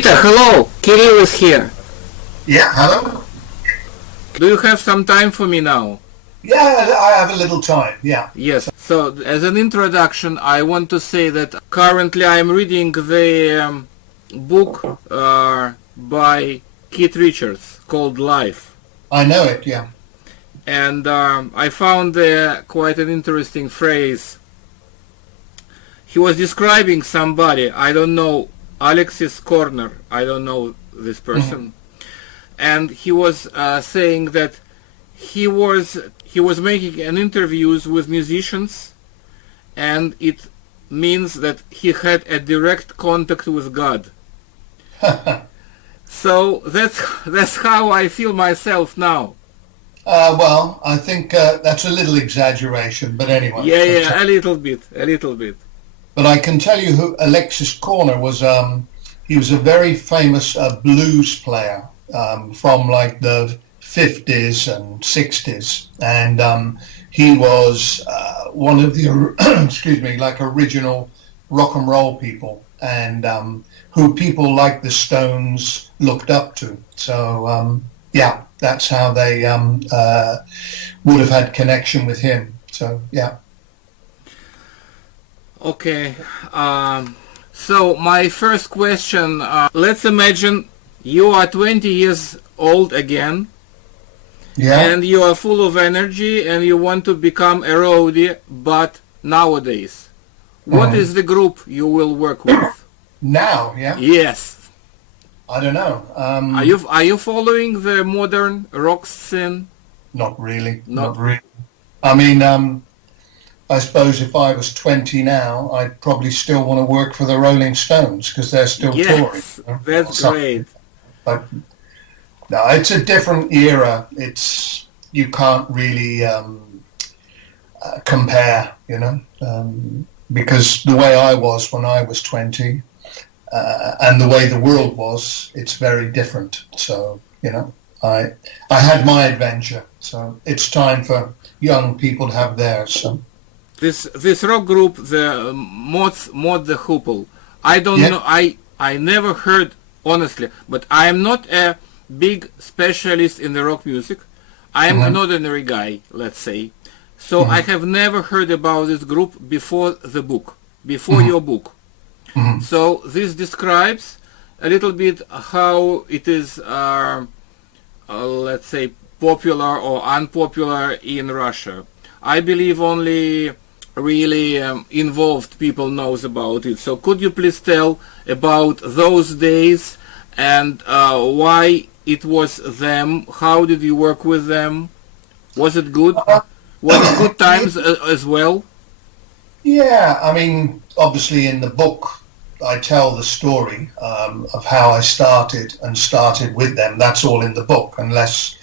Peter, hello! Kirill is here. Yeah, hello? Do you have some time for me now? Yeah, I have a little time, yeah. Yes. So, as an introduction, I want to say that currently I am reading the book by Keith Richards called Life. I know it, yeah. And I found there quite an interesting phrase. He was describing somebody, I don't know, Alexis Corner, I don't know this person. Mm-hmm. And he was saying that he was making an interviews with musicians, and it means that he had a direct contact with God. So that's how I feel myself now. Well, I think that's a little exaggeration, but anyway. Yeah, a little bit. But I can tell you who Alexis Corner was. He was a very famous blues player from like the 50s and 60s, and he was one of the like original rock and roll people, and who people like the Stones looked up to. So yeah, that's how they would have had connection with him. So yeah. Okay. So my first question, let's imagine you are 20 years old again. Yeah. And you are full of energy and you want to become a roadie, but nowadays, what is the group you will work with? Now, yeah? Yes. I don't know. Are you following the modern rock scene? Not really. Not really. I mean, I suppose if I was 20 now, I'd probably still want to work for the Rolling Stones because they're still touring. Yes, that's great. But no, it's a different era. You can't really compare, you know, because the way I was when I was 20 and the way the world was, it's very different. So, you know, I had my adventure. So it's time for young people to have theirs. So. This rock group, the Mott the Hoople, I don't know, I never heard, honestly, but I am not a big specialist in the rock music. I am an ordinary guy, let's say. So I have never heard about this group before the book, before your book. So this describes a little bit how it is, let's say, popular or unpopular in Russia. I believe only really involved people knows about it. So could you please tell about those days and why it was them? How did you work with them? Was it good? Was it good times as well? Yeah, I mean, obviously in the book I tell the story of how I started with them. That's all in the book, unless,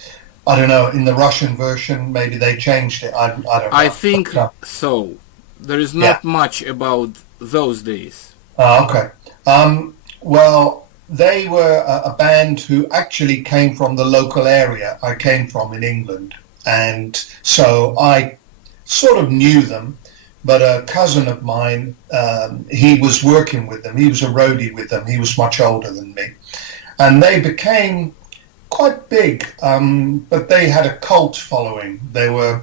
I don't know, in the Russian version maybe they changed it. I don't know. I think so. There is not much about those days. Okay. Well, they were a band who actually came from the local area I came from in England. And so I sort of knew them, but a cousin of mine, he was working with them. He was a roadie with them. He was much older than me. And they became quite big, but they had a cult following. They were,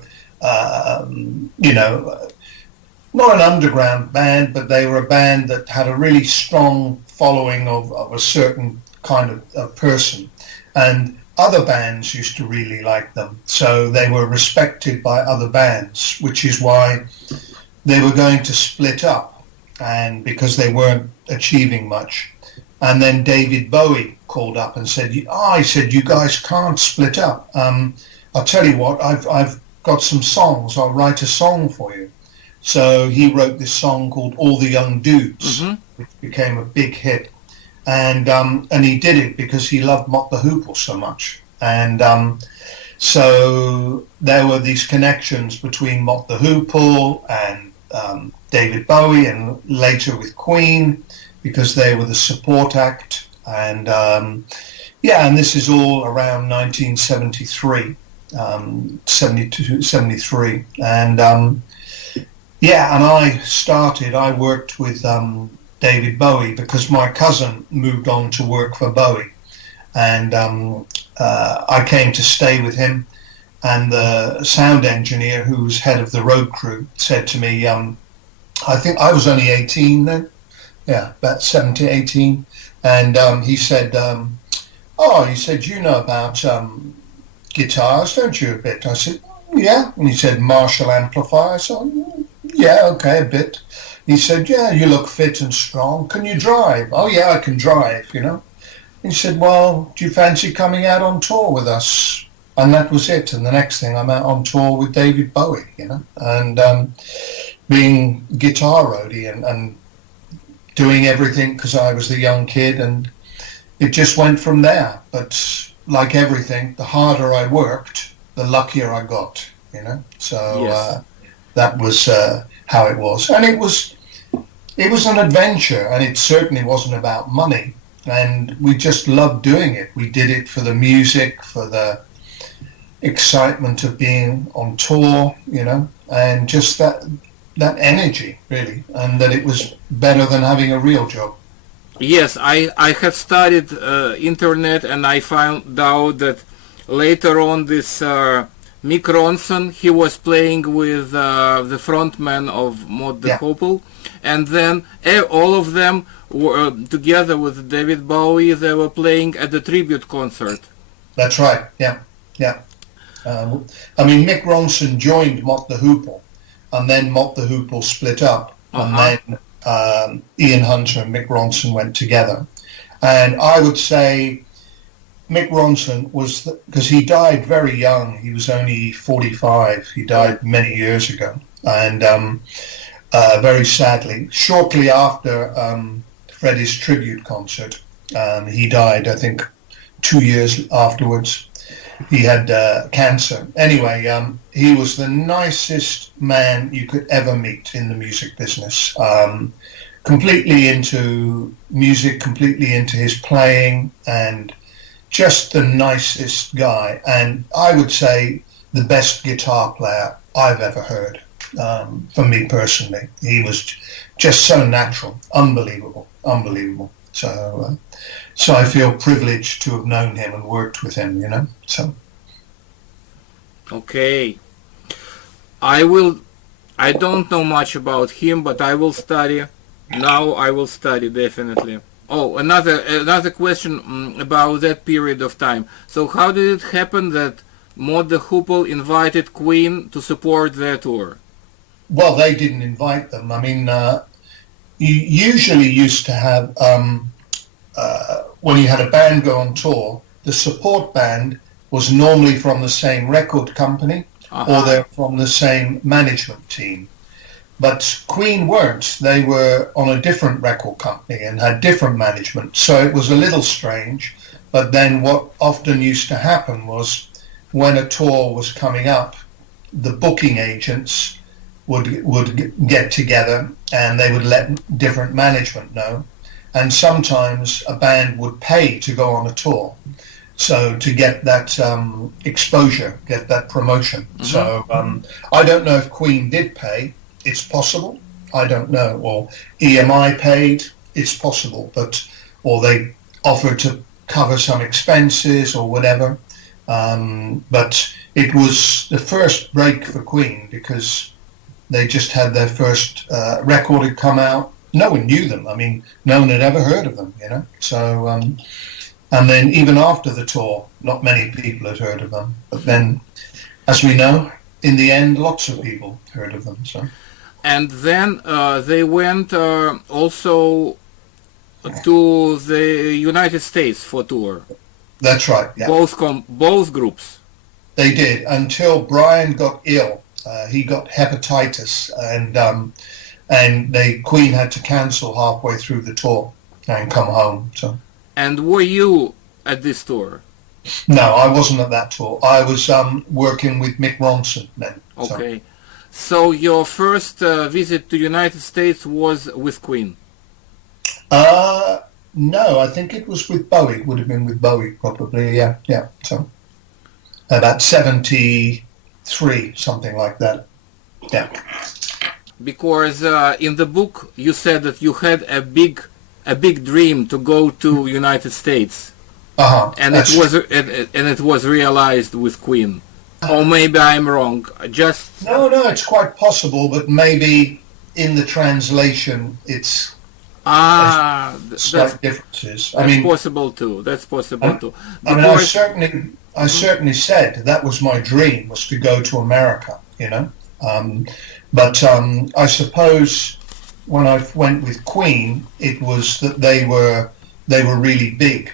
you know, not an underground band, but they were a band that had a really strong following of a certain kind of person. And other bands used to really like them. So they were respected by other bands, which is why they were going to split up, and because they weren't achieving much. And then David Bowie called up and said, he said, you guys can't split up. I'll tell you what, I've got some songs. I'll write a song for you. So he wrote this song called All the Young Dudes, which became a big hit. And he did it because he loved Mott the Hoople so much. And so there were these connections between Mott the Hoople and David Bowie, and later with Queen, because they were the support act. And and this is all around 1973, 72, 73. And and I worked with David Bowie because my cousin moved on to work for Bowie, and I came to stay with him. And the sound engineer, who was head of the road crew, said to me, I think I was only 18 then, yeah, about 17, 18, and he said, you know about guitars, don't you, a bit? I said, yeah. And he said, Marshall amplifier. So, yeah, okay, a bit. He said, yeah, you look fit and strong. Can you drive? Oh, yeah, I can drive, you know. He said, well, do you fancy coming out on tour with us? And that was it. And the next thing, I'm out on tour with David Bowie, you know, and being guitar roadie and doing everything because I was the young kid, and it just went from there. But like everything, the harder I worked, the luckier I got, you know. So Yes. that was how it was, and it was an adventure, and it certainly wasn't about money. And we just loved doing it. We did it for the music, for the excitement of being on tour, you know, and just that energy, really, and that it was better than having a real job. Yes, I have studied internet, and I found out that later on this Mick Ronson, he was playing with the frontman of Mott the Yeah, Hoople, and then all of them were together with David Bowie. They were playing at the tribute concert. that's right. Yeah, yeah. I mean, Mick Ronson joined Mott the Hoople, and then Mott the Hoople split up, and Uh-huh. then Ian Hunter and Mick Ronson went together. And I would say Mick Ronson was, because he died very young. He was only 45. He died many years ago, and very sadly, shortly after Freddie's tribute concert, he died. I think 2 years afterwards. He had cancer. Anyway, he was the nicest man you could ever meet in the music business. Completely into music, completely into his playing, and just the nicest guy. And I would say the best guitar player I've ever heard, for me personally. He was just so natural, unbelievable. So I feel privileged to have known him and worked with him, you know. So Okay. I don't know much about him, but I will study. Now I will study definitely. Oh, another question about that period of time. So how did it happen that Mott the Hoople invited Queen to support their tour? well, they didn't invite them. I mean, you usually used to have when you had a band go on tour, the support band was normally from the same record company or they're from the same management team. But Queen weren't. They were on a different record company and had different management. So it was a little strange. But then what often used to happen was when a tour was coming up, the booking agents would get together and they would let different management know. And sometimes a band would pay to go on a tour. So to get that exposure, get that promotion. So I don't know if Queen did pay. It's possible. I don't know. Or EMI paid. It's possible. Or they offered to cover some expenses or whatever. But it was the first break for Queen because they just had their first record had come out. No one knew them. I mean, no one had ever heard of them, you know. So, and then even after the tour, not many people had heard of them. But then, as we know, in the end, lots of people heard of them. So. And then they went also to the United States for tour. That's right. Yeah. Both groups. They did until Brian got ill. He got hepatitis, and Queen had to cancel halfway through the tour and come home. So. And were you at this tour? No, I wasn't at that tour. I was working with Mick Ronson then. Okay. So your first visit to United States was with Queen? No, I think it was with Bowie. Would have been with Bowie probably. Yeah. So about 73, something like that. Yeah. because in the book you said that you had a big dream to go to United States, and it was realized with Queen. Or maybe I'm wrong. Just no, it's quite possible, but maybe in the translation it's slight differences. That's possible too. I mean, I certainly said that was my dream, was to go to America, you know. But I suppose when I went with Queen, it was that they were really big,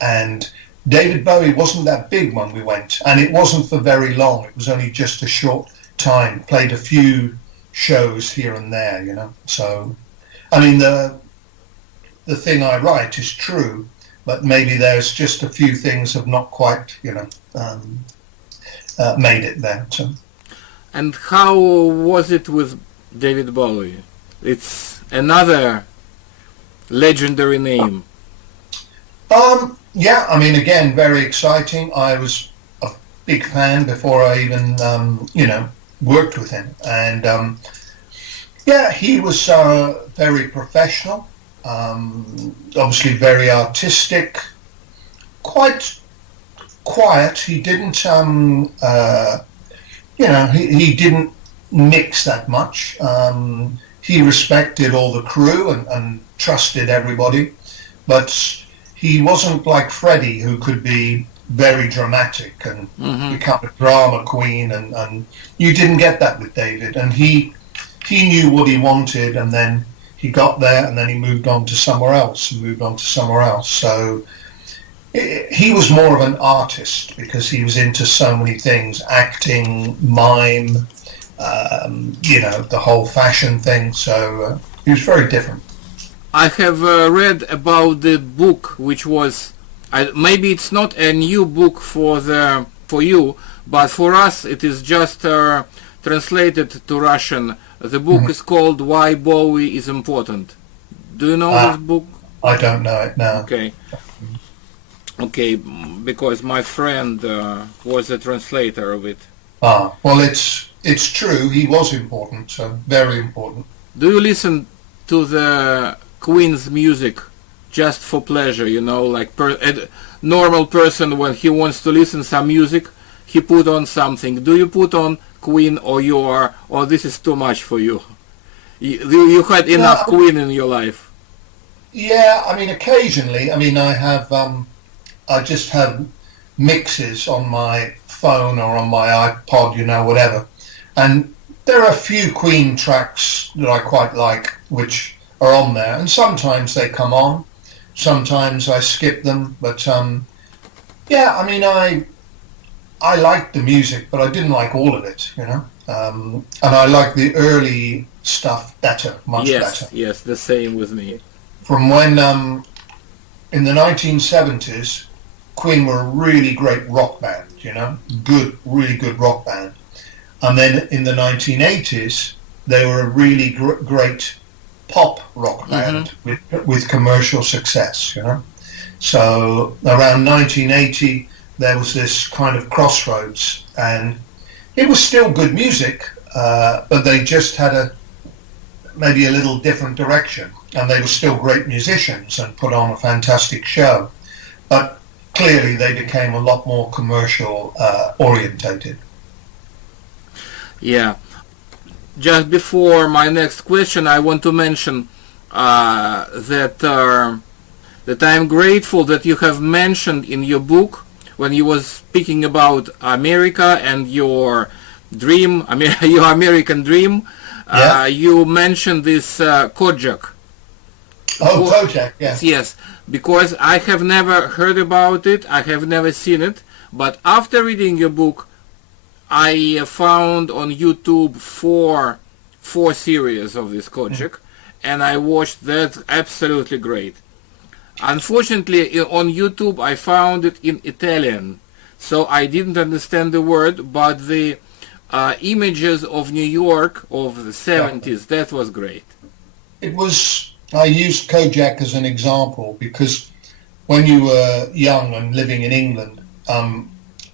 and David Bowie wasn't that big when we went, and it wasn't for very long. It was only just a short time. Played a few shows here and there, you know. So, I mean, the thing I write is true, but maybe there's just a few things have not quite, you know, made it there. So. And how was it with David Bowie? It's another legendary name. Yeah, I mean, again, very exciting. I was a big fan before I even, you know, worked with him. And, yeah, he was very professional, obviously very artistic, quite quiet. He didn't, you know, he didn't mix that much. He respected all the crew and trusted everybody, but he wasn't like Freddie, who could be very dramatic and become a drama queen, and you didn't get that with David. And he knew what he wanted, and then he got there, and then he moved on to somewhere else, So he was more of an artist because he was into so many things, acting, mime, you know, the whole fashion thing. So he was very different. I have read about the book, which was maybe it's not a new book for you, but for us it is just translated to Russian. The book is called "Why Bowie is Important." Do you know this book? I don't know it now. Okay, because my friend was a translator of it. Well, it's true. He was important, so very important. Do you listen to the Queen's music just for pleasure, you know, like a normal person when he wants to listen some music, he put on something. Do you put on Queen, or this is too much for you? You had enough Queen in your life? Yeah, I mean, occasionally. I mean, I just have mixes on my phone or on my iPod, you know, whatever. And there are a few Queen tracks that I quite like, which are on there, and sometimes they come on, sometimes I skip them, but yeah, I mean, I liked the music, but I didn't like all of it, you know, and I like the early stuff better, much better. Yes, the same with me. From when in the 1970s, Queen were a really great rock band, you know, really good rock band, and then in the 1980s, they were a really great pop rock band with commercial success, you know. So around 1980 there was this kind of crossroads, and it was still good music, but they just had maybe a little different direction, and they were still great musicians and put on a fantastic show, but clearly they became a lot more commercial orientated. Yeah. Just before my next question, I want to mention that I'm grateful that you have mentioned in your book, when you was speaking about America and your dream, your American dream, you mentioned this Kojak. Oh, Kojak, yes. Yes, because I have never heard about it, I have never seen it, but after reading your book, I found on YouTube four series of this Kojak, and I watched that. Absolutely great. Unfortunately, on YouTube I found it in Italian, so I didn't understand the word, but the images of New York of the 70s, that was great. I used Kojak as an example because when you were young and living in England,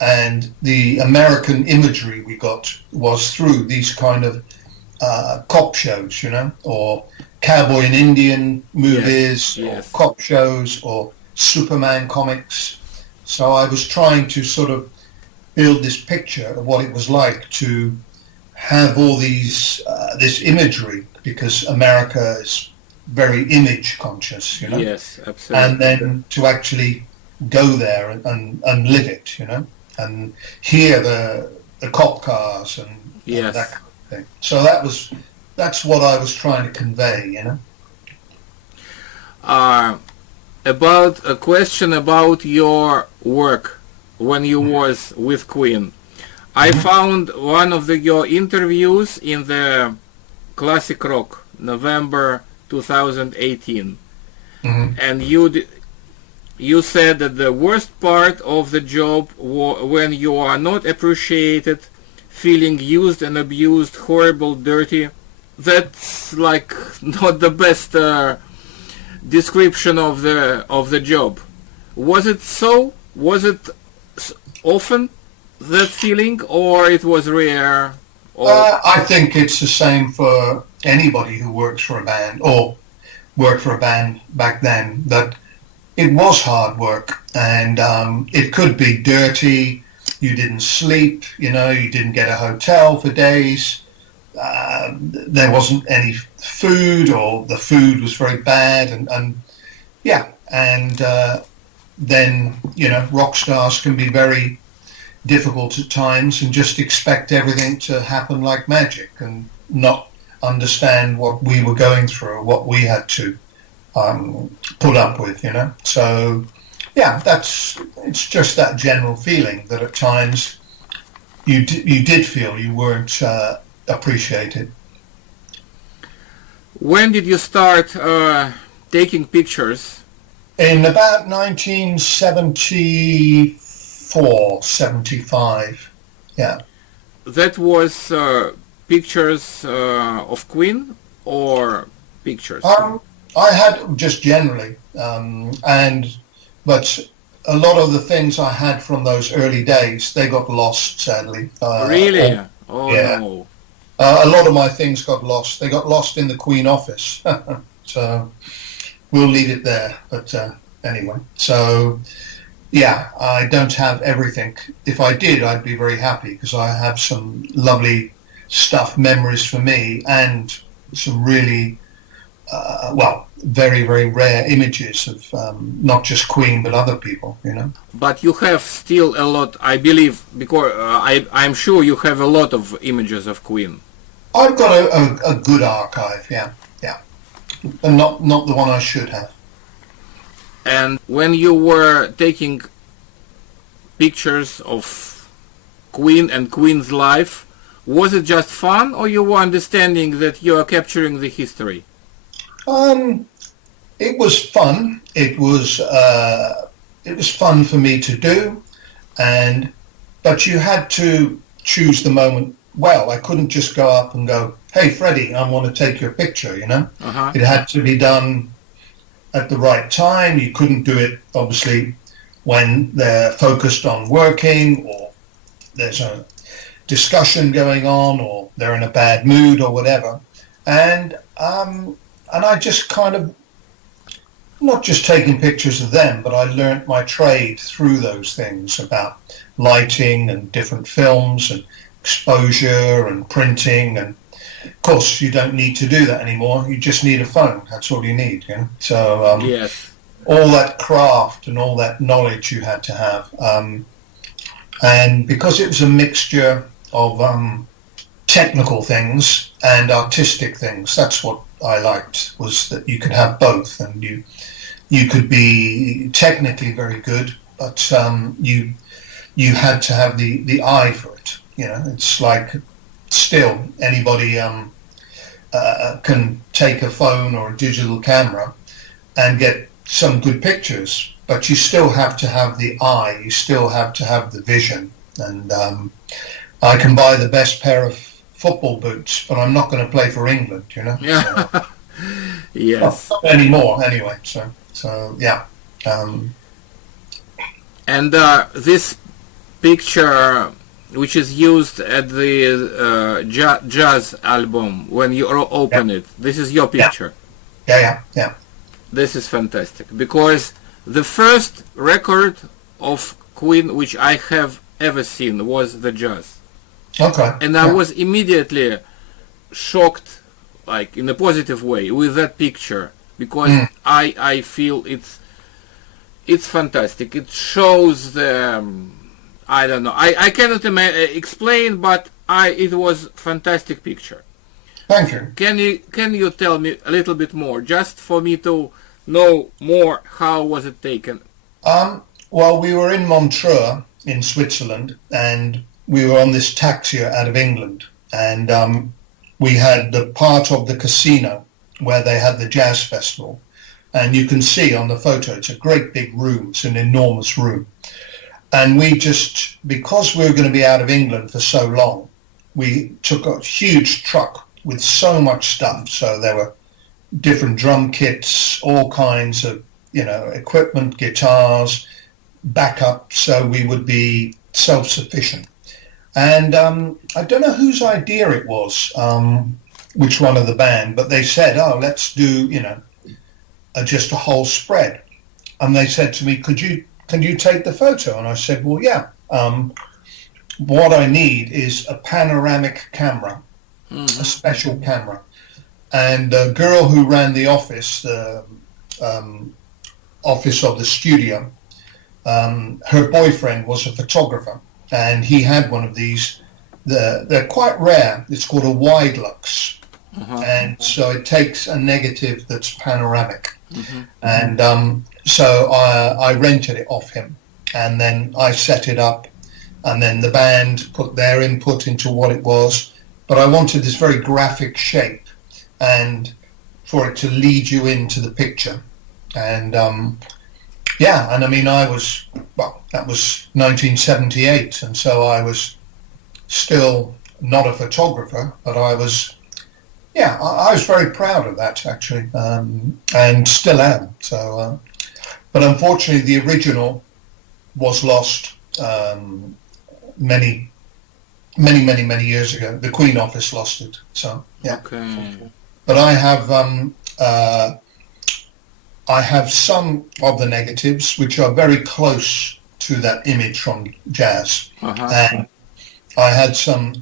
and the American imagery we got was through these kind of cop shows, or cowboy and Indian movies, or cop shows, or Superman comics. So I was trying to sort of build this picture of what it was like to have all these this imagery, because America is very image conscious, Yes, absolutely. and then to actually go there and live it, and hear the cop cars and that kind of thing. So that's what I was trying to convey, About a question about your work when you was with Queen. I found one of your interviews in the Classic Rock, November 2018, and you said that the worst part of the job when you are not appreciated, feeling used and abused, horrible, dirty. That's like not the best description of the job. Was it so? Was it often that feeling, or it was rare? I think it's the same for anybody who works for a band or worked for a band back then, that it was hard work, and it could be dirty. You didn't sleep, you didn't get a hotel for days. There wasn't any food, or the food was very bad, and then rock stars can be very difficult at times and just expect everything to happen like magic and not understand what we were going through, what we had to put up with, So it's just that general feeling that at times you did feel you weren't appreciated. When did you start taking pictures? In about 1974, 75, yeah. That was pictures of Queen or pictures? I had just generally, but a lot of the things I had from those early days, they got lost, sadly. Really? No. A lot of my things got lost. They got lost in the Queen office. So we'll leave it there. But anyway, so yeah, I don't have everything. If I did, I'd be very happy, because I have some lovely stuff, memories for me, and some really, very, very rare images of not just Queen, but other people, But you have still a lot, I believe, because I'm sure you have a lot of images of Queen. I've got a good archive, yeah. And not the one I should have. And when you were taking pictures of Queen and Queen's life, was it just fun, or you were understanding that you are capturing the history? It was fun. It was fun for me to do, but you had to choose the moment well. I couldn't just go up and go, "Hey, Freddie, I want to take your picture," It had to be done at the right time. You couldn't do it, obviously, when they're focused on working, or there's a discussion going on, or they're in a bad mood or whatever. And I just kind of, not just taking pictures of them, but I learnt my trade through those things about lighting and different films and exposure and printing. And of course, you don't need to do that anymore. You just need a phone. That's all you need. So yes, all that craft and all that knowledge you had to have. And because it was a mixture of technical things and artistic things, that's what I liked, was that you could have both, and you could be technically very good, but you had to have the eye for it. It's like, still anybody can take a phone or a digital camera and get some good pictures, but you still have to have the eye, you still have to have the vision. And I can buy the best pair of football boots, but I'm not going to play for England, Yeah. So, yes. not anymore, anyway. So yeah. And this picture which is used at the jazz album when you open it. This is your picture. Yeah. This is fantastic, because the first record of Queen which I have ever seen was the jazz. Okay. And I was immediately shocked, like in a positive way, with that picture, because I feel it's fantastic. It shows the I don't know. I cannot explain, but it was fantastic picture. Thank you. Can you tell me a little bit more, just for me to know more? How was it taken? Well, we were in Montreux in Switzerland, and we were on this taxi out of England, and we had the part of the casino where they had the jazz festival, and you can see on the photo it's a great big room. It's an enormous room. And we just, because we were going to be out of England for so long, we took a huge truck with so much stuff. So there were different drum kits, all kinds of, equipment, guitars, backup, so we would be self-sufficient. And I don't know whose idea it was, which one of the band, but they said, let's do, just a whole spread. And they said to me, can you take the photo? And I said, well, yeah. What I need is a panoramic camera, a special camera. And the girl who ran the office, the office of the studio, her boyfriend was a photographer, and he had one of these. They're quite rare. It's called a wide lux. And so it takes a negative that's panoramic. And so I rented it off him, and then I set it up, and then the band put their input into what it was. But I wanted this very graphic shape, and for it to lead you into the picture. And and I mean, that was 1978, and so I was still not a photographer, but I was very proud of that, actually, and still am. So, but unfortunately, the original was lost many years ago. The Queen office lost it. So, yeah. Okay. But I have some of the negatives which are very close to that image from jazz, and I had some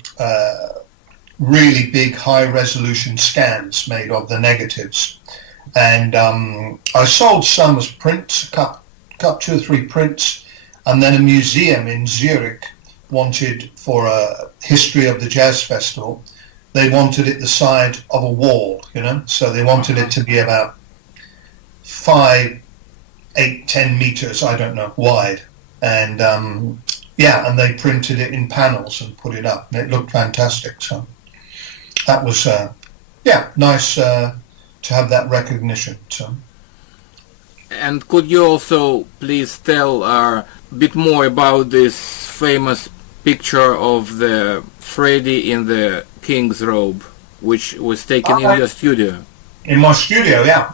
really big high-resolution scans made of the negatives, and I sold some as prints, cut 2 or 3 prints, and then a museum in Zurich wanted, for a history of the jazz festival, they wanted it the side of a wall, so they wanted it to be about 5, 8, 10 meters, I don't know, wide, and and they printed it in panels and put it up, and it looked fantastic. So that was nice to have that recognition. So. And could you also please tell a bit more about this famous picture of the Freddie in the king's robe, which was taken in your studio? In my studio, yeah.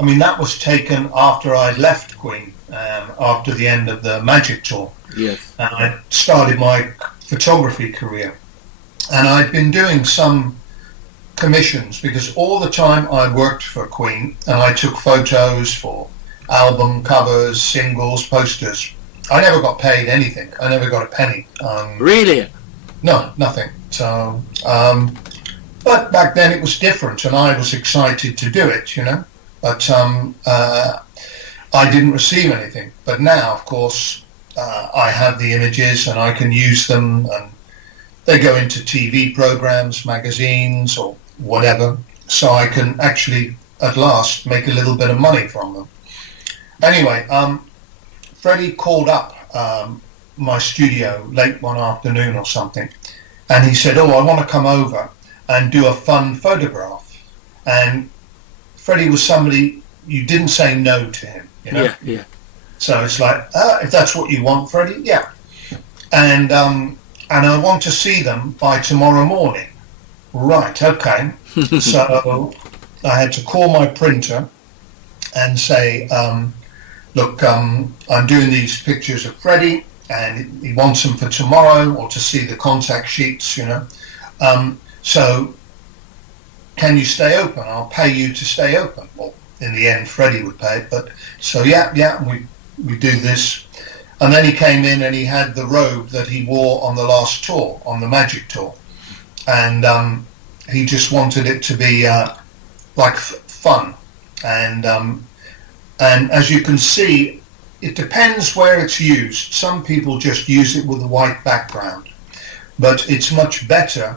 I mean, that was taken after I left Queen, after the end of the Magic Tour. Yes. And I started my photography career. And I'd been doing some commissions, because all the time I worked for Queen, and I took photos for album covers, singles, posters. I never got paid anything. I never got a penny. Really? No, nothing. So, but back then it was different, and I was excited to do it, But I didn't receive anything. But now, of course, I have the images, and I can use them, and they go into TV programs, magazines, or whatever, so I can actually, at last, make a little bit of money from them. Anyway, Freddie called up my studio late one afternoon or something, and he said, I want to come over and do a fun photograph. And Freddie was somebody, you didn't say no to him, Yeah. So it's like, if that's what you want, Freddie, yeah. And I want to see them by tomorrow morning. Right, okay. So I had to call my printer and say, look, I'm doing these pictures of Freddie. and he wants them for tomorrow or to see the contact sheets, you know. So can you stay open? I'll pay you to stay open. Well, in the end, Freddie would pay it, but so we do this. And then he came in and he had the robe that he wore on the last tour, on the Magic tour. And he just wanted it to be fun. And as you can see, it depends where it's used. Some people just use it with a white background. But it's much better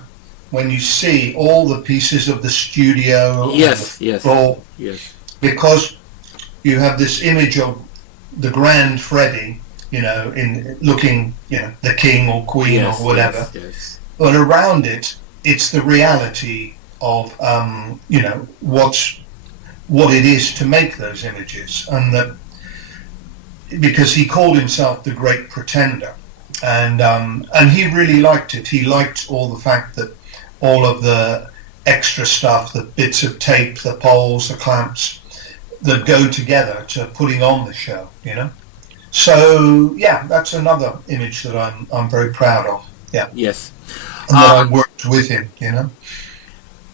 when you see all the pieces of the studio. Yes. Because you have this image of the grand Freddie, you know, in looking, you know, the king or queen or whatever. Yes. But around it, it's the reality of, you know, what it is to make those images. And that, because he called himself the Great Pretender. And he really liked it. He liked all the fact that all of the extra stuff, the bits of tape, the poles, the clamps, that go together to putting on the show, you know. So yeah, that's another image that I'm very proud of. Yeah. Yes. And that I worked with him, you know.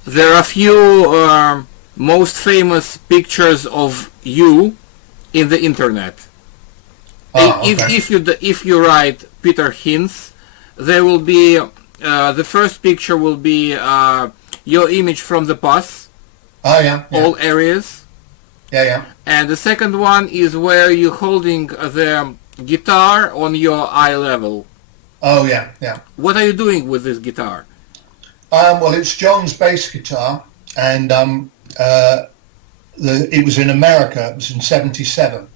There are a few most famous pictures of you in the internet. Okay. If you write Peter Hince, there will be the first picture will be your image from the bus. Oh yeah. All areas. Yeah. And the second one is where you're holding the guitar on your eye level. Oh yeah. What are you doing with this guitar? Well, it's John's bass guitar, and it was in America. It was in '77,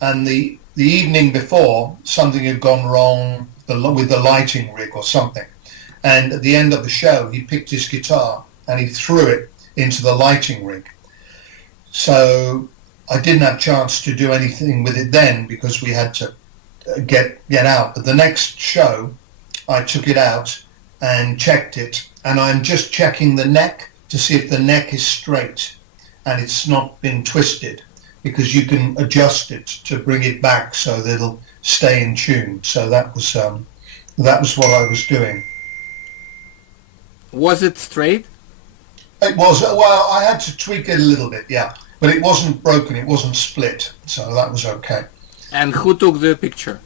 and the evening before, something had gone wrong with the lighting rig or something, and at the end of the show, he picked his guitar and he threw it into the lighting rig. So I didn't have a chance to do anything with it then because we had to get out. But the next show, I took it out and checked it, and I'm just checking the neck to see if the neck is straight and it's not been twisted, because you can adjust it to bring it back so that it'll stay in tune. So that was what I was doing. Was it straight? It was. Well, I had to tweak it a little bit, yeah, but it wasn't broken. It wasn't split, so that was okay. And who took the picture?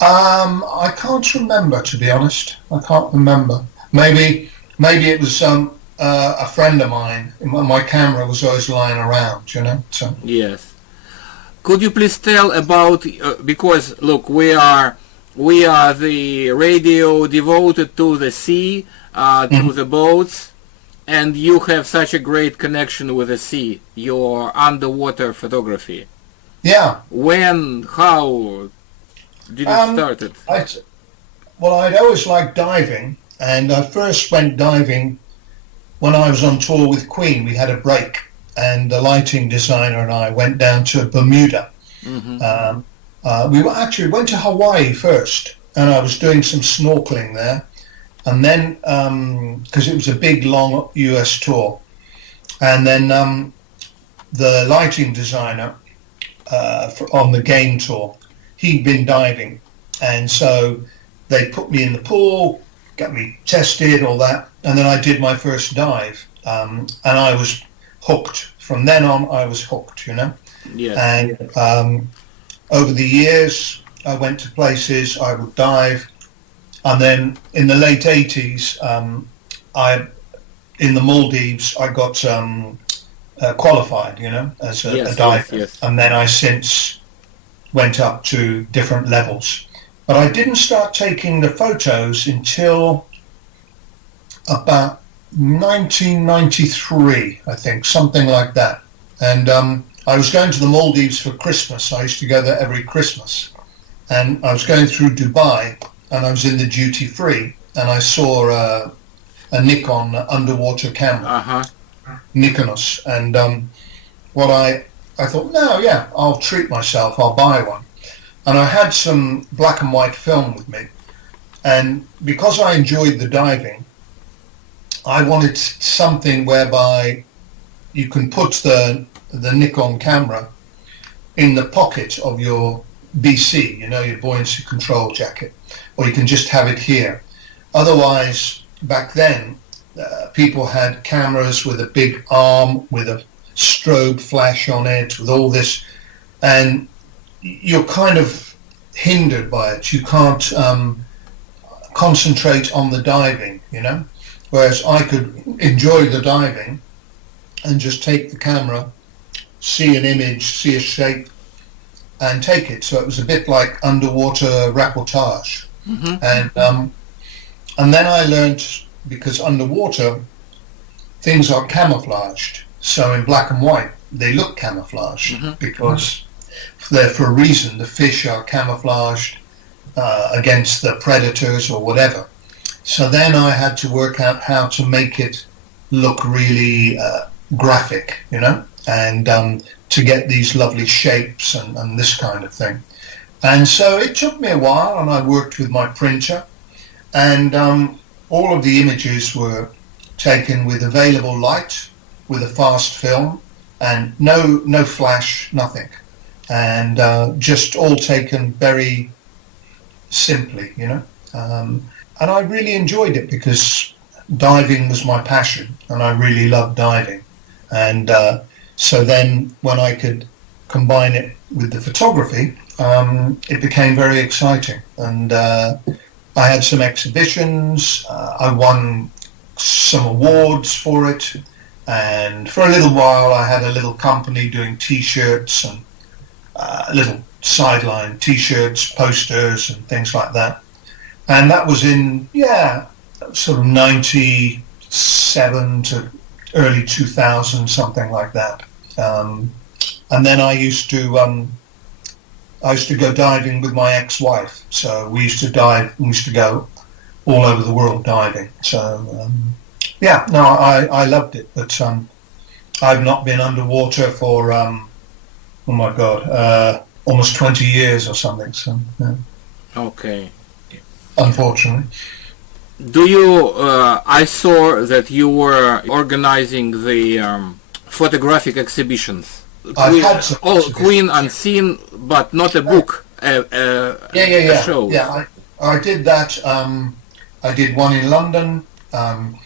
I can't remember, to be honest. I can't remember. Maybe it was a friend of mine. My camera was always lying around, you know. So yes. Could you please tell about because look, we are the radio devoted to the sea, to the boats, and you have such a great connection with the sea. Your underwater photography. Yeah. When? How did it start? I'd always liked diving, and I first went diving when I was on tour with Queen. We had a break, and the lighting designer and I went down to Bermuda. Mm-hmm. We went to Hawaii first, and I was doing some snorkeling there, and then because it was a big, long US tour, and then the lighting designer on the game tour, he'd been diving, and so they put me in the pool, got me tested, all that, and then I did my first dive, and I was hooked. From then on, I was hooked, you know. Yes. And over the years, I went to places, I would dive, and then in the late 80s, in the Maldives, I got qualified, you know, as a diver. Yes. And then I since went up to different levels. But I didn't start taking the photos until about 1993, I think, something like that. And I was going to the Maldives for Christmas. I used to go there every Christmas. And I was going through Dubai, and I was in the duty free, and I saw a Nikon underwater camera, Nikonos. And I thought, no, yeah, I'll treat myself, I'll buy one. And I had some black and white film with me. And because I enjoyed the diving, I wanted something whereby you can put the Nikon camera in the pocket of your BC, your buoyancy control jacket, or you can just have it here. Otherwise, back then, people had cameras with a big arm, with a strobe flash on it, with all this, and you're kind of hindered by it. You can't concentrate on the diving, whereas I could enjoy the diving and just take the camera, see an image, see a shape, and take it. So it was a bit like underwater reportage. And then I learned, because underwater things are camouflaged, so in black and white they look camouflaged because they're for a reason. The fish are camouflaged against the predators or whatever. So then I had to work out how to make it look really graphic, and to get these lovely shapes and this kind of thing. And so it took me a while, and I worked with my printer, and all of the images were taken with available light, with a fast film, and no flash, nothing, and just all taken very simply, and I really enjoyed it because diving was my passion, and I really loved diving. And so then when I could combine it with the photography, it became very exciting. And I had some exhibitions, I won some awards for it, and for a little while I had a little company doing t-shirts and little sideline t-shirts, posters and things like that. And that was in, sort of 97 to early 2000, something like that. And then I used to go diving with my ex-wife. So we used to go all over the world diving. So, I loved it. But I've not been underwater for, almost 20 years or something. So, yeah. Okay. Unfortunately. Do you, I saw that you were organizing the photographic exhibitions. I've had some Queen Unseen, but not a book, a show. Yeah, I did that. I did one in London, and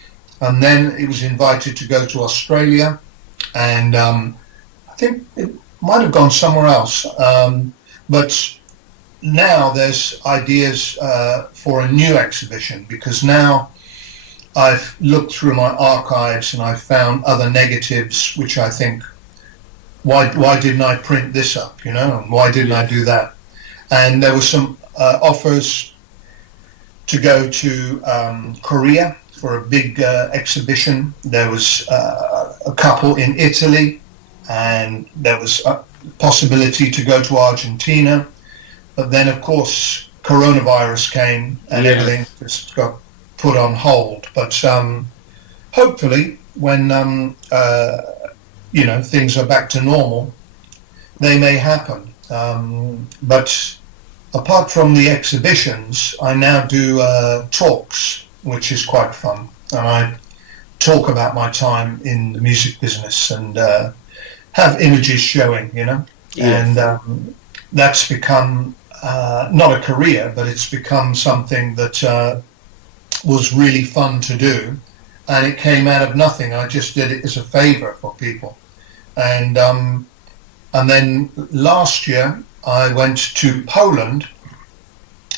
then it was invited to go to Australia, and I think it might have gone somewhere else. But now there's ideas for a new exhibition, because now I've looked through my archives and I've found other negatives which I think, why didn't I print this up, and why didn't I do that? And there were some offers to go to Korea for a big exhibition. There was a couple in Italy, and there was a possibility to go to Argentina. But then, of course, coronavirus came and everything just got put on hold. But hopefully, when things are back to normal, they may happen. But apart from the exhibitions, I now do talks, which is quite fun. And I talk about my time in the music business and have images showing, Yes. And that's become not a career, but it's become something that was really fun to do, and it came out of nothing. I just did it as a favor for people, and then last year I went to Poland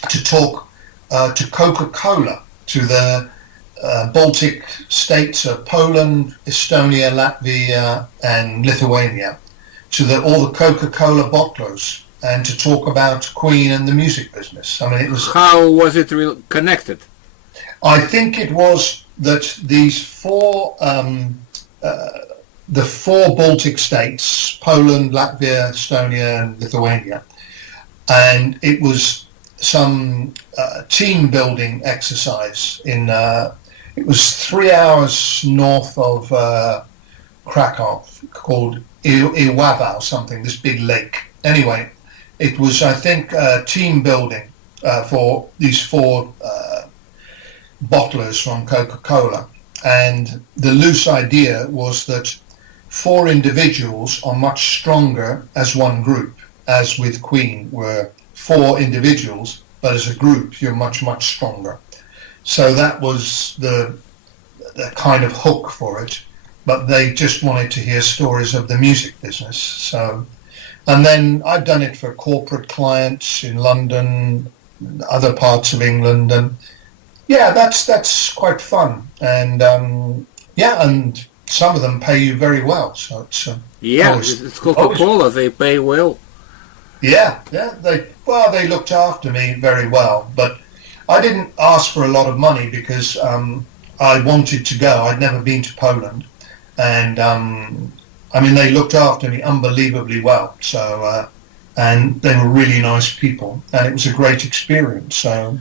to talk to Coca-Cola, to the Baltic states of Poland, Estonia, Latvia, and Lithuania, to all the Coca-Cola bottlers, and to talk about Queen and the music business. I mean, it was. How was it connected? I think it was that these the four Baltic states, Poland, Latvia, Estonia, and Lithuania, and it was some team building exercise in. It was 3 hours north of Krakow, called Iława or something. This big lake. Anyway. It was, I think, team building for these four bottlers from Coca-Cola. And the loose idea was that four individuals are much stronger as one group, as with Queen were 4 individuals, but as a group, you're much, much stronger. So that was the kind of hook for it. But they just wanted to hear stories of the music business. So, and then I've done it for corporate clients in London, other parts of England, and yeah, that's quite fun. And and some of them pay you very well. So it's it's Coca-Cola. They pay well. Yeah. They looked after me very well, but I didn't ask for a lot of money because I wanted to go. I'd never been to Poland. And they looked after me unbelievably well. So, and they were really nice people, and it was a great experience. So,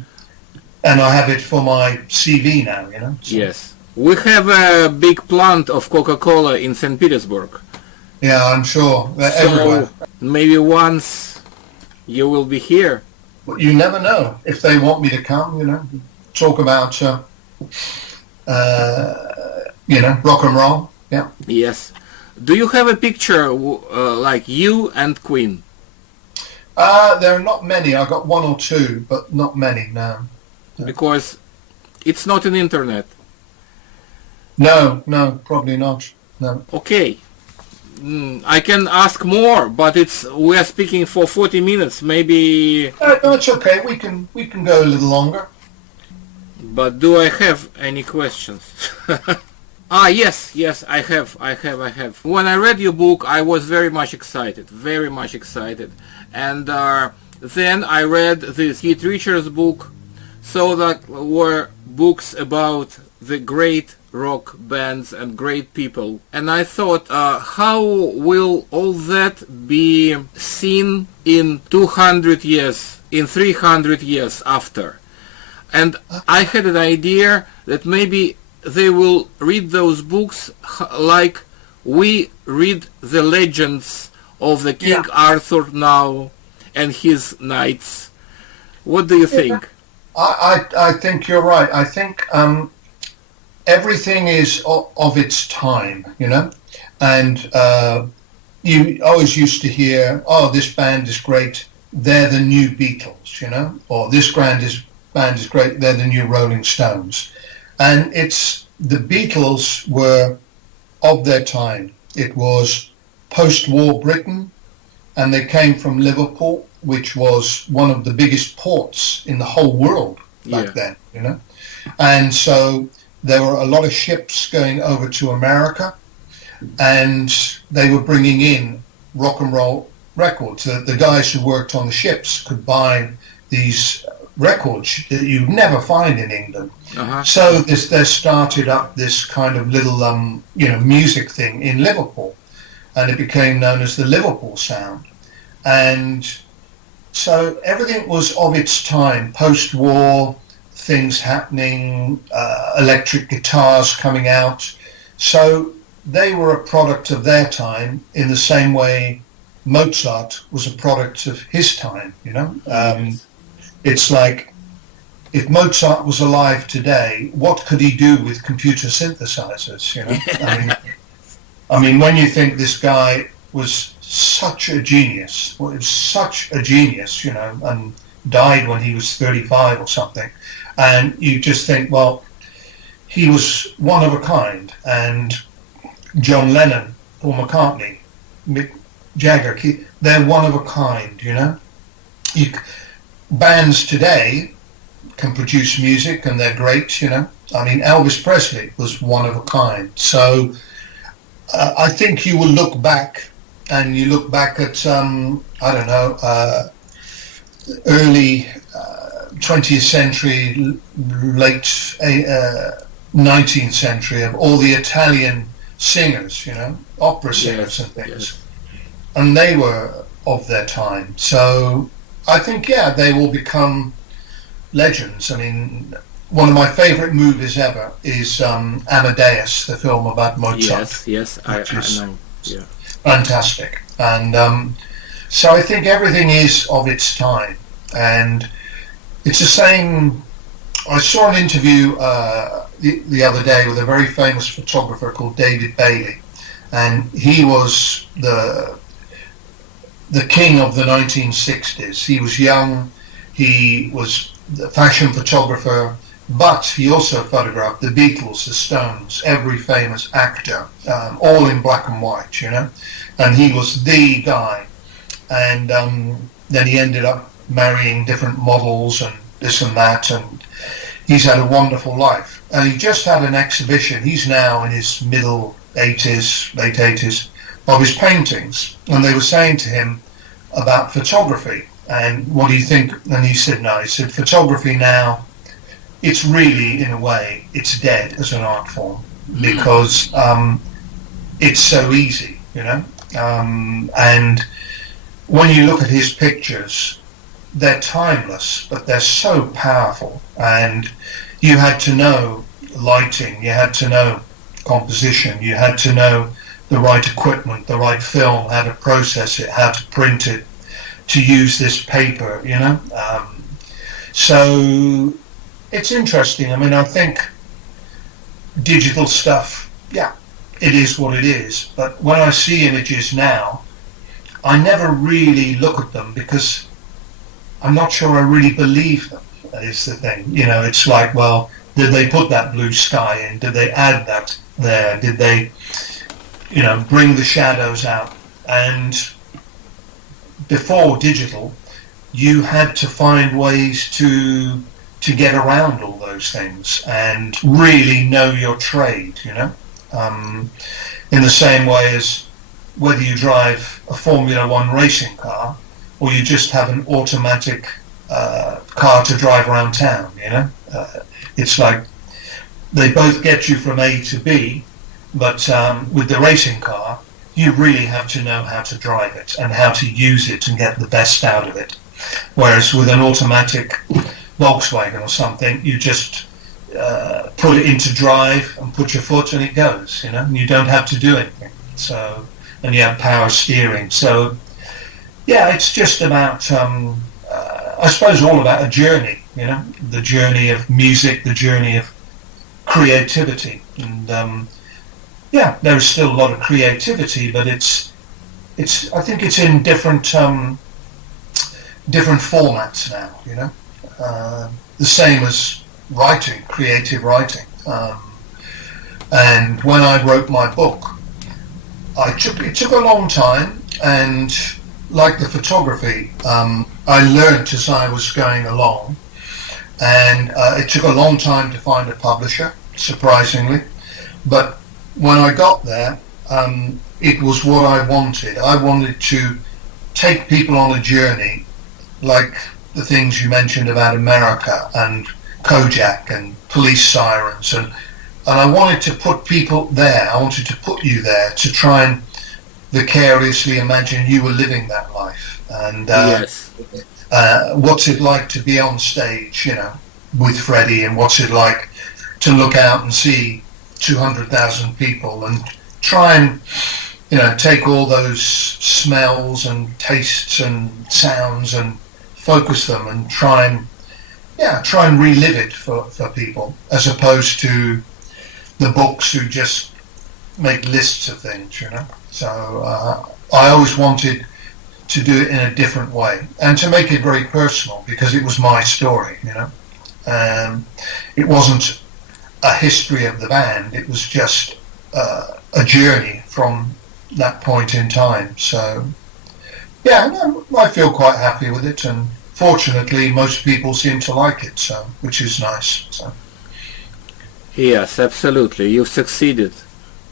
and I have it for my CV now, So. Yes, we have a big plant of Coca-Cola in St. Petersburg. Yeah, I'm sure they're everywhere. Maybe once you will be here. But you never know if they want me to come. Talk about rock and roll. Yeah. Yes. Do you have a picture like you and Queen? There are not many. I got 1 or 2, but not many. No. Because it's not in internet. No, probably not. No. Okay. I can ask more, but we are speaking for 40 minutes. Maybe. No, it's okay. We can go a little longer. But do I have any questions? Yes, I have. When I read your book, I was very much excited. And then I read the Keith Richards book, so that were books about the great rock bands and great people. And I thought, how will all that be seen in 200 years, in 300 years after? And I had an idea that maybe they will read those books like we read the legends of the King Arthur now and his knights. What do you think? I think you're right. I think everything is of its time, and you always used to hear, this band is great, they're the new Beatles, or this band is great, they're the new Rolling Stones. And the Beatles were of their time. It was post-war Britain, and they came from Liverpool, which was one of the biggest ports in the whole world back then, And so there were a lot of ships going over to America, and they were bringing in rock and roll records. The guys who worked on the ships could buy these records that you'd never find in England. Uh-huh. So there started up this kind of little, music thing in Liverpool, and it became known as the Liverpool sound. And so everything was of its time, post-war, things happening, electric guitars coming out. So they were a product of their time in the same way Mozart was a product of his time, It's like, if Mozart was alive today, what could he do with computer synthesizers, I mean, when you think this guy was such a genius, and died when he was 35 or something, and you just think, well, he was one of a kind, and John Lennon, Paul McCartney, Mick Jagger, they're one of a kind, Bands today can produce music and they're great, Elvis Presley was one of a kind. So I think you will look back, and you look back at, early 20th century, late 19th century, of all the Italian singers, opera singers and things. Yes. And they were of their time. So I think, they will become legends. I mean, one of my favorite movies ever is Amadeus, the film about Mozart. Yes, I know. Yeah. Fantastic. And so I think everything is of its time. And it's the same. I saw an interview the other day with a very famous photographer called David Bowie. And he was the king of the 1960s. He was young, he was a fashion photographer, but he also photographed the Beatles, the Stones, every famous actor, all in black and white, you know. And he was the guy. And then he ended up marrying different models and this and that, and he's had a wonderful life. And he just had an exhibition. He's now in his middle 80s, late 80s, of his paintings. And they were saying to him about photography. And what do you think? And he said, no, he said, photography now, it's really, in a way, it's dead as an art form because it's so easy, you know. And when you look at his pictures, they're timeless, but they're so powerful. And you had to know lighting, you had to know composition, you had to know the right equipment, the right film, how to process it, how to print it, to use this paper, you know. So it's interesting. I mean, I think digital stuff, yeah, it is what it is. But when I see images now, I never really look at them because I'm not sure I really believe them. That is the thing. You know, it's like, well, did they put that blue sky in? Did they add that there? Did they, you know, bring the shadows out? And before digital, you had to find ways to get around all those things and really know your trade, you know, in the same way as whether you drive a Formula One racing car or you just have an automatic car to drive around town, you know. It's like they both get you from A to B, but with the racing car, you really have to know how to drive it and how to use it and get the best out of it. Whereas with an automatic Volkswagen or something, you just put it into drive and put your foot and it goes, you know, and you don't have to do anything. So, and you have power steering. So, yeah, it's just about, I suppose, all about a journey, you know, the journey of music, the journey of creativity. And, yeah, there's still a lot of creativity, but it's I think it's in different formats now, you know. The same as writing, creative writing. And when I wrote my book, it took a long time, and like the photography, I learned as I was going along, and it took a long time to find a publisher, surprisingly. But when I got there, it was what I wanted. I wanted to take people on a journey, like the things you mentioned about America and Kojak and police sirens, and I wanted to put people there. I wanted to put you there to try and vicariously imagine you were living that life. And yes. What's it like to be on stage, you know, with Freddie, and what's it like to look out and see 200,000 people and try and, you know, take all those smells and tastes and sounds and focus them and try and relive it for people, as opposed to the books who just make lists of things, you know. So I always wanted to do it in a different way and to make it very personal, because it was my story, you know. It wasn't a history of the band, it was just a journey from that point in time. So yeah, I feel quite happy with it, and fortunately most people seem to like it, so, which is nice. So yes, absolutely, you've succeeded.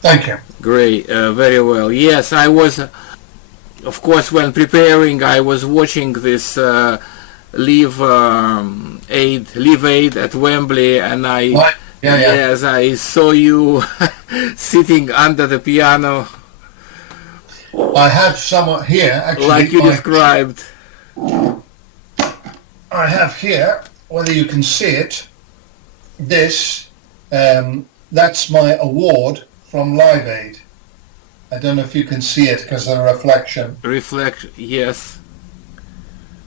Thank you. Great, very well. Yes, I was, of course, when preparing, I was watching this Live Aid at Wembley, and I Right. Yeah. yes, I saw you sitting under the piano, I have someone here, actually. like you described. I have here, whether you can see it, this, that's my award from Live Aid. I don't know if you can see it because of the reflection. Reflection, yes.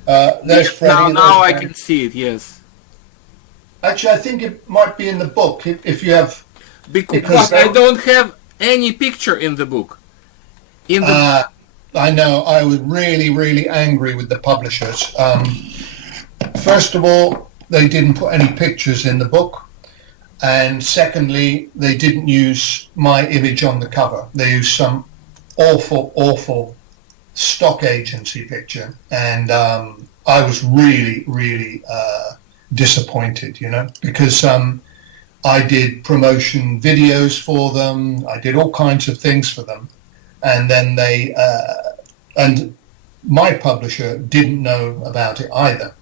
There's Freddie. Now I can see it, yes. Actually, I think it might be in the book, if you have... Because I don't have any picture in the book. I know. I was really, really angry with the publishers. First of all, they didn't put any pictures in the book. And secondly, they didn't use my image on the cover. They used some awful, awful stock agency picture. And I was really, really disappointed, because I did promotion videos for them. I did all kinds of things for them. And then and my publisher didn't know about it either.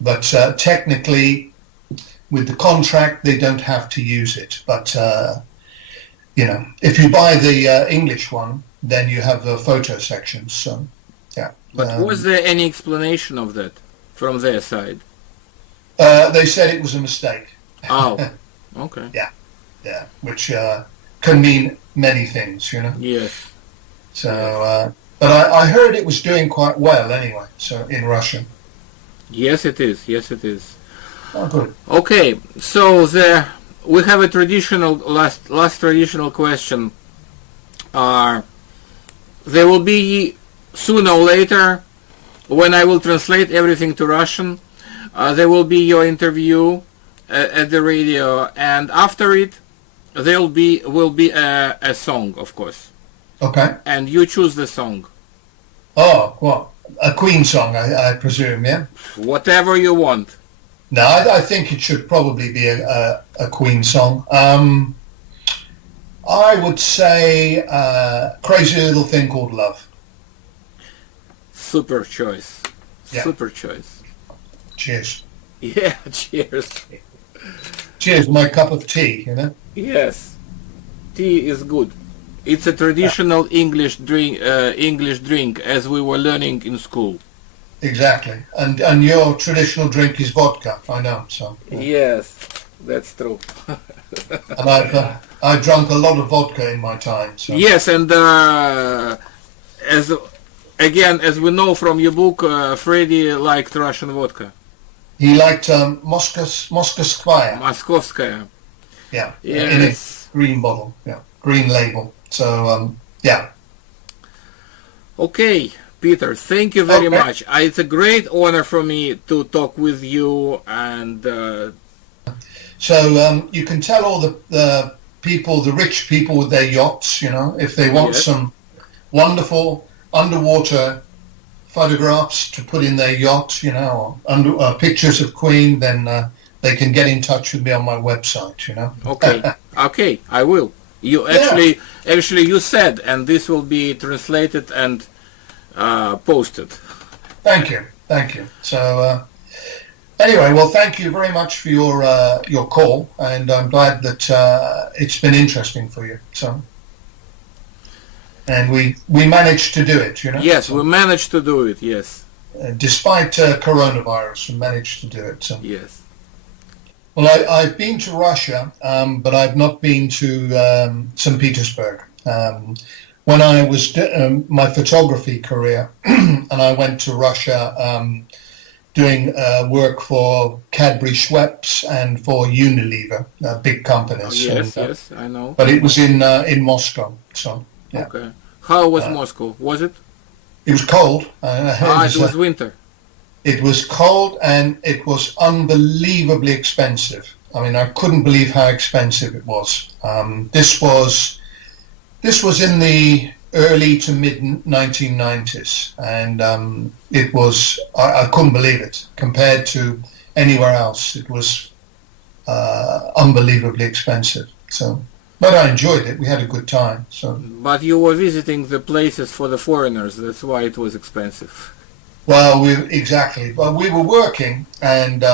But technically, with the contract, they don't have to use it. But, if you buy the English one, then you have the photo sections. So, yeah. But was there any explanation of that from their side? They said it was a mistake. Oh, okay. Yeah, which can mean many things, Yes. So, but I heard it was doing quite well anyway, so in Russian. Yes, it is. Yes, it is. Oh, good. Okay, so we have a traditional last traditional question. There will be sooner or later, when I will translate everything to Russian, there will be your interview at the radio, and after it, will be a song, of course. Okay. And you choose the song. Oh, what? A Queen song, I presume, yeah? Whatever you want. No, I think it should probably be a Queen song. I would say Crazy Little Thing Called Love. Super choice. Yeah. Super choice. Cheers. Yeah, cheers. Cheers, my cup of tea, Yes. Tea is good. It's a traditional English drink, as we were learning in school. Exactly. And your traditional drink is vodka, I know, so. Yeah. Yes, that's true. And I've drunk a lot of vodka in my time. So. Yes, and as we know from your book, Freddie liked Russian vodka. He liked Moskovskaya. Moskovskaya. Yeah. Yes. In a green bottle. Yeah. Green label. So, yeah. Okay, Peter, thank you very much. It's a great honor for me to talk with you, and so you can tell all the people, the rich people with their yachts, if they want some wonderful underwater photographs to put in their yacht, or pictures of Queen, then they can get in touch with me on my website, Okay, I will. You actually you said, and this will be translated and posted. Thank you. So anyway, well, thank you very much for your call, and I'm glad that it's been interesting for you. So, and we managed to do it, Yes, we managed to do it. Yes. Despite coronavirus, we managed to do it. So. Yes. Well, I've been to Russia, but I've not been to St. Petersburg. When I was my photography career, and I went to Russia doing work for Cadbury Schweppes and for Unilever, big companies. Yes, yes, I know. But it was in Moscow, so yeah. Okay. How was Moscow? Was it? It was cold. It was winter. It was cold and it was unbelievably expensive. I mean, I couldn't believe how expensive it was. This was in the early to mid 1990s, and it was I couldn't believe it compared to anywhere else. It was unbelievably expensive. So, but I enjoyed it. We had a good time. So, but you were visiting the places for the foreigners. That's why it was expensive. Well, exactly. Well, we were working, and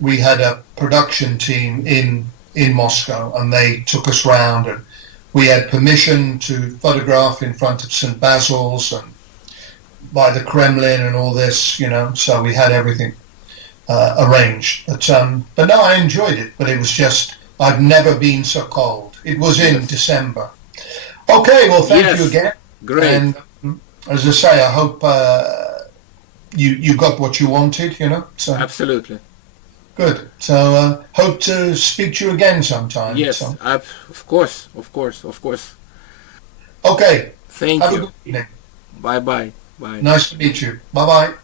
we had a production team in Moscow, and they took us round, and we had permission to photograph in front of St. Basil's and by the Kremlin and all this, so we had everything arranged. But no, I enjoyed it, but it was just, I've never been so cold. It was in December. Okay, well, thank you again. Great. And as I say, I hope you got what you wanted, So absolutely. Good. So hope to speak to you again sometime. Yes, so. of course. Okay. Thank Have you. a good evening. Bye bye. Bye. Nice to meet you. Bye bye.